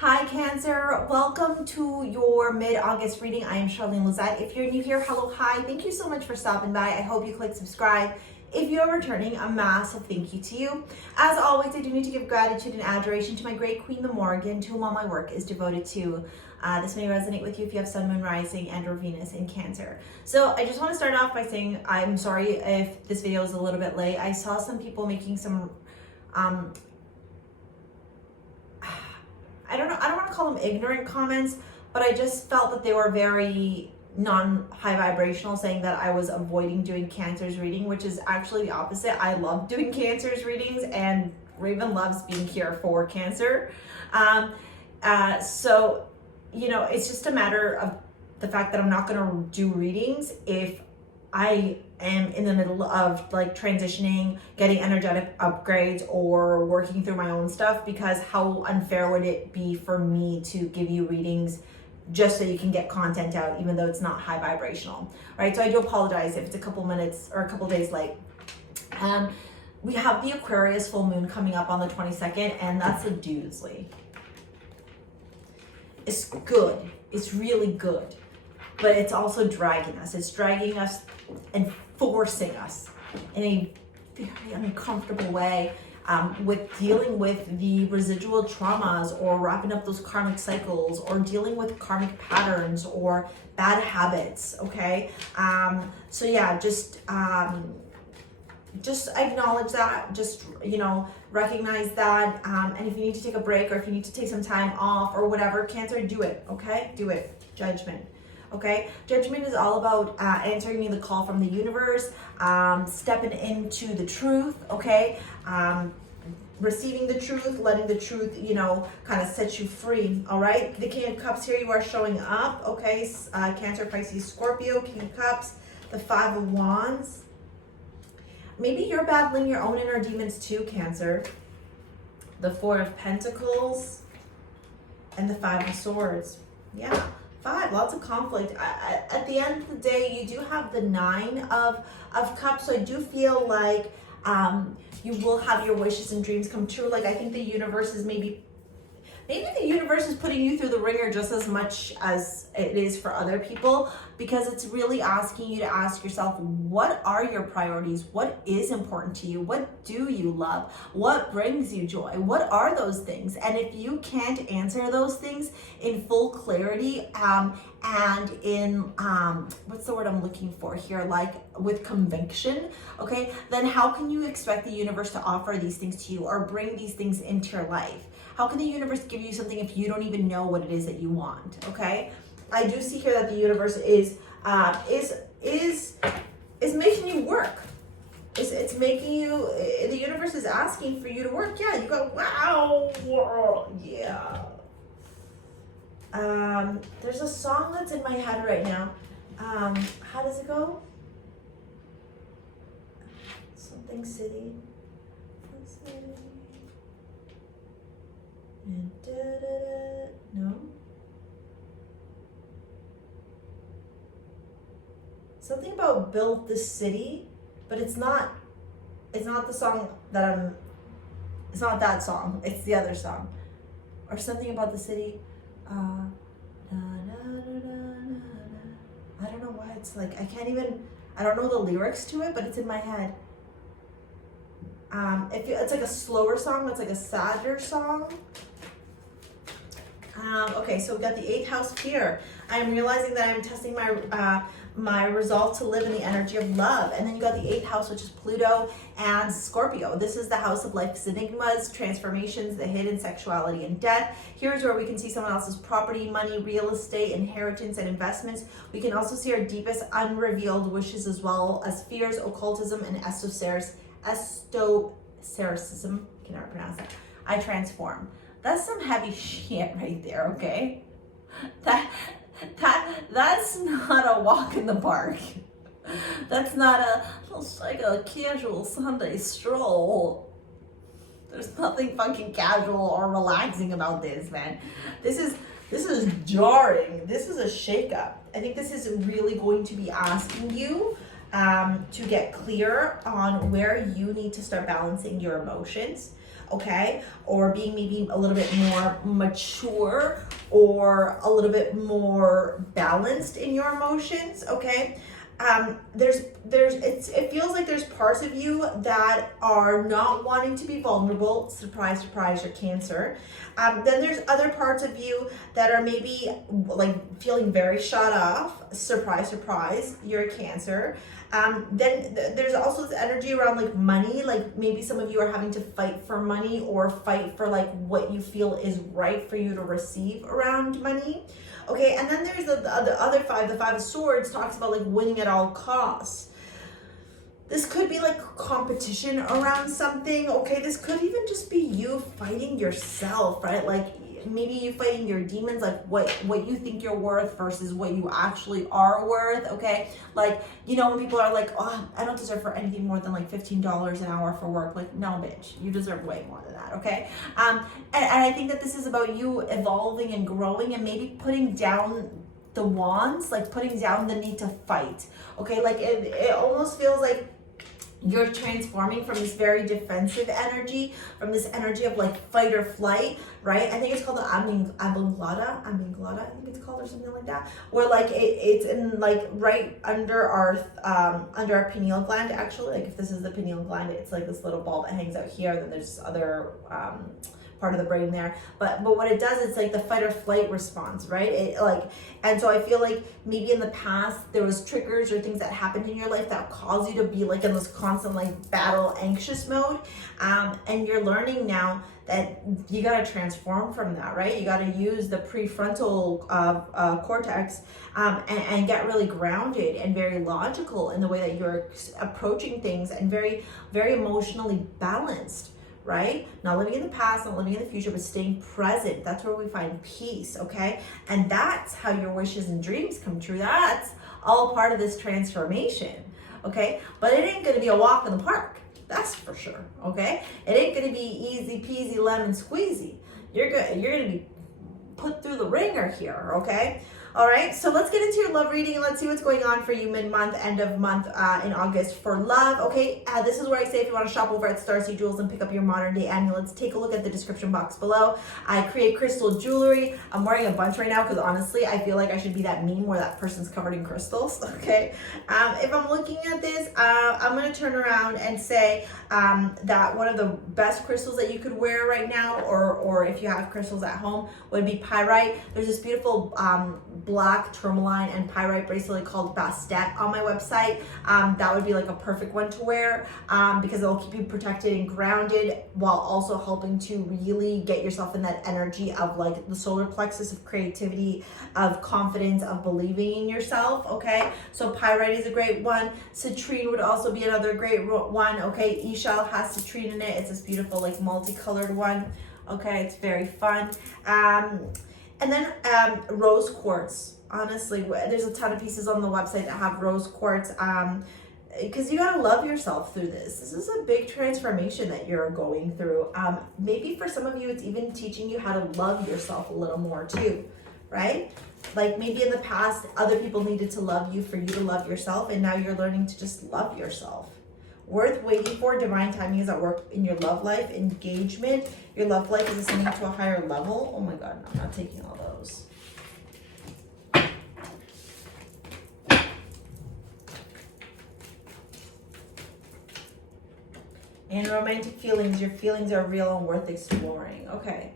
Hi Cancer, welcome to your mid-August reading. I am Charlene Lizette. If you're new here, hello, hi. Thank you so much for stopping by. I hope you click subscribe. If you're returning, a massive thank you to you. As always, I do need to give gratitude and adoration to my great queen, the Morgan, to whom all my work is devoted to. This may resonate with you if you have Sun, Moon, Rising, and or Venus in Cancer. So I just want to start off by saying I'm sorry if this video is a little bit late. I saw some people making some I don't want to call them ignorant comments, but I just felt that they were very non-high vibrational, saying that I was avoiding doing Cancer's reading, which is actually the opposite. I love doing Cancer's readings, and Raven loves being here for Cancer. So, you know, it's just a matter of the fact that I'm not going to do readings if I am in the middle of like transitioning, getting energetic upgrades, or working through my own stuff, because how unfair would it be for me to give you readings just so you can get content out, even though it's not high vibrational, right? So I do apologize if it's a couple minutes or a couple days late. We have the Aquarius full moon coming up on the 22nd, and that's a doozy. It's good. It's really good. But it's also dragging us. It's dragging us and forcing us in a very uncomfortable way with dealing with the residual traumas, or wrapping up those karmic cycles, or dealing with karmic patterns or bad habits, okay? So yeah, just acknowledge that, just, you know, recognize that, and if you need to take a break, or if you need to take some time off or whatever, Cancer, do it, okay? Do it. Judgment. Okay, judgment is all about answering the call from the universe, stepping into the truth, okay, receiving the truth, letting the truth, you know, kind of set you free. All right, the King of Cups here, you are showing up, okay, Cancer, Pisces, Scorpio, King of Cups, the Five of Wands. Maybe you're battling your own inner demons too, Cancer. The Four of Pentacles and the Five of Swords. Yeah. Lots of conflict. At the end of the day, you do have the Nine of Cups, so I do feel like you will have your wishes and dreams come true. Like, I think the universe is maybe the universe is putting you through the ringer just as much as it is for other people, because it's really asking you to ask yourself, what are your priorities? What is important to you? What do you love? What brings you joy? What are those things? And if you can't answer those things in full clarity, and in, what's the word I'm looking for here? Like with conviction, okay, then how can you expect the universe to offer these things to you or bring these things into your life? How can the universe give you something if you don't even know what it is that you want? Okay, I do see here that the universe is making you work. It's making you. The universe is asking for you to work. Yeah, you go. Wow. Yeah. There's a song that's in my head right now. How does it go? Something city. And no. Something about build the city, but it's not the song that it's not that song, it's the other song. Or something about the city. I don't know why it's like, I don't know the lyrics to it, but it's in my head. It's like a slower song, it's like a sadder song. Okay, so we've got the 8th house here. I'm realizing that I'm testing my resolve to live in the energy of love. And then you got the 8th house, which is Pluto and Scorpio. This is the house of life's enigmas, transformations, the hidden, sexuality, and death. Here's where we can see someone else's property, money, real estate, inheritance, and investments. We can also see our deepest unrevealed wishes, as well as fears, occultism, and esotericism. I cannot pronounce that. I transform. That's some heavy shit right there, okay? That's not a walk in the park. That's not like a casual Sunday stroll. There's nothing fucking casual or relaxing about this, man. This is jarring. This is a shakeup. I think this is really going to be asking you to get clear on where you need to start balancing your emotions. okay? Or being maybe a little bit more mature or a little bit more balanced in your emotions, okay? It feels like there's parts of you that are not wanting to be vulnerable. Surprise, surprise, you're Cancer. Then there's other parts of you that are maybe like feeling very shut off. Surprise, surprise, you're a Cancer. Then there's also this energy around like money, like maybe some of you are having to fight for money or fight for like what you feel is right for you to receive around money. Okay, and then there's the other five. The Five of Swords talks about like winning at all costs. This could be like competition around something, okay? This could even just be you fighting yourself, right? Like maybe you fighting your demons, like what you think you're worth versus what you actually are worth, okay? Like, you know, when people are like, oh, I don't deserve for anything more than like $15 an hour for work. Like, no, bitch, you deserve way more than that, okay? And I think that this is about you evolving and growing and maybe putting down the wands, like putting down the need to fight, okay? Like it almost feels like you're transforming from this very defensive energy, from this energy of like fight or flight, right? I think it's called the amygdala, I think it's called, or something like that, where like it's in like right under our pineal gland, actually. Like if this is the pineal gland, it's like this little ball that hangs out here, then there's this other part of the brain there, but what it does, it's like the fight or flight response, right? It like, and so I feel like maybe in the past there was triggers or things that happened in your life that caused you to be like in this constant like battle anxious mode, and you're learning now that you got to transform from that, right? You got to use the prefrontal cortex and get really grounded and very logical in the way that you're approaching things, and very, very emotionally balanced, right? Not living in the past, not living in the future, but staying present. That's where we find peace, okay? And that's how your wishes and dreams come true. That's all part of this transformation, okay? But it ain't gonna be a walk in the park. That's for sure, okay? It ain't gonna be easy peasy lemon squeezy. You're gonna be put through the ringer here, okay? All right, so let's get into your love reading and let's see what's going on for you mid-month, end of month in August for love, okay? This is where I say if you want to shop over at STARSEA Jewels and pick up your modern day amulets, take a look at the description box below. I create crystal jewelry. I'm wearing a bunch right now because honestly, I feel like I should be that meme where that person's covered in crystals, okay? If I'm looking at this, I'm going to turn around and say that one of the best crystals that you could wear right now, or if you have crystals at home, would be pyrite. There's this beautiful black tourmaline and pyrite bracelet called Bastet on my website. That would be like a perfect one to wear because it'll keep you protected and grounded while also helping to really get yourself in that energy of like the solar plexus of creativity, of confidence, of believing in yourself, okay? So pyrite is a great one. Citrine would also be another great one, okay? Ishal has citrine in it. It's this beautiful like multicolored one, okay? It's very fun. And then rose quartz. Honestly, there's a ton of pieces on the website that have rose quartz because you gotta love yourself through this. This is a big transformation that you're going through. Maybe for some of you, it's even teaching you how to love yourself a little more too, right? Like maybe in the past, other people needed to love you for you to love yourself, and now you're learning to just love yourself. Worth waiting for. Divine timing is at work in your love life. Engagement. Your love life is ascending to a higher level. Oh my God, I'm not taking all those. And romantic feelings. Your feelings are real and worth exploring. Okay.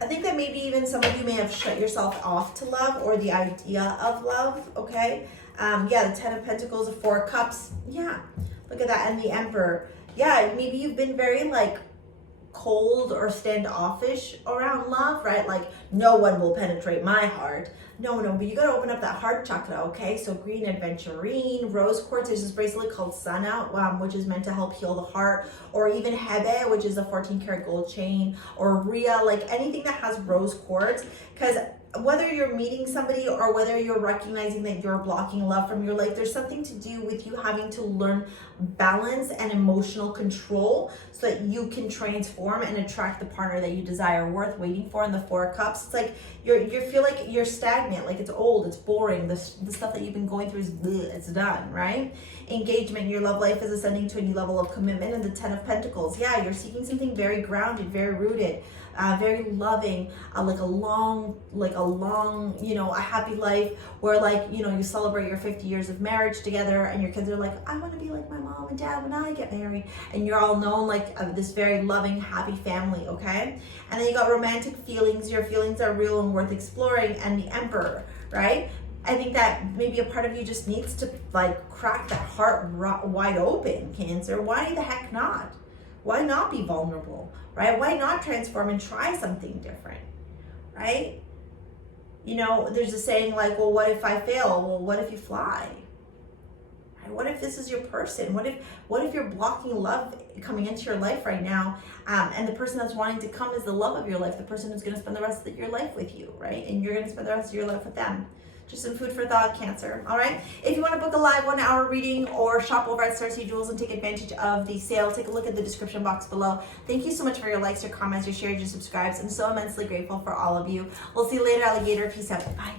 I think that maybe even some of you may have shut yourself off to love or the idea of love, okay? Yeah, the Ten of Pentacles, the Four of Cups. Yeah, look at that. And the Emperor. Yeah, maybe you've been very like cold or standoffish around love, right? Like no one will penetrate my heart. No, but you gotta open up that heart chakra, okay? So green aventurine, rose quartz, there's this bracelet called Sun Out, which is meant to help heal the heart, or even Hebe, which is a 14 karat gold chain, or Rhea, like anything that has rose quartz, because whether you're meeting somebody or whether you're recognizing that you're blocking love from your life, there's something to do with you having to learn balance and emotional control so that you can transform and attract the partner that you desire. Worth waiting for in the Four of Cups. It's like you feel like you're stagnant, like it's old, it's boring. The stuff that you've been going through is bleh, it's done, right? Engagement, your love life is ascending to a new level of commitment. And the Ten of Pentacles, yeah, you're seeking something very grounded, very rooted, very loving, like a long, you know, a happy life where, like, you know, you celebrate your 50 years of marriage together and your kids are like, I want to be like my mom and dad when I get married. And you're all known like this very loving, happy family, okay? And then you got romantic feelings. Your feelings are real and worth exploring. And the Emperor, right? I think that maybe a part of you just needs to like crack that heart wide open, Cancer. Why the heck not? Why not be vulnerable, right? Why not transform and try something different, right? You know, there's a saying like, well, what if I fail? Well, what if you fly? Right? What if this is your person? What if you're blocking love coming into your life right now, and the person that's wanting to come is the love of your life, the person who's going to spend the rest of your life with you, right? And you're going to spend the rest of your life with them. Just some food for thought, Cancer. All right. If you want to book a live 1 hour reading or shop over at STARSEA Jewels and take advantage of the sale, take a look at the description box below. Thank you so much for your likes, your comments, your shares, your subscribes. I'm so immensely grateful for all of you. We'll see you later, alligator. Peace out. Bye.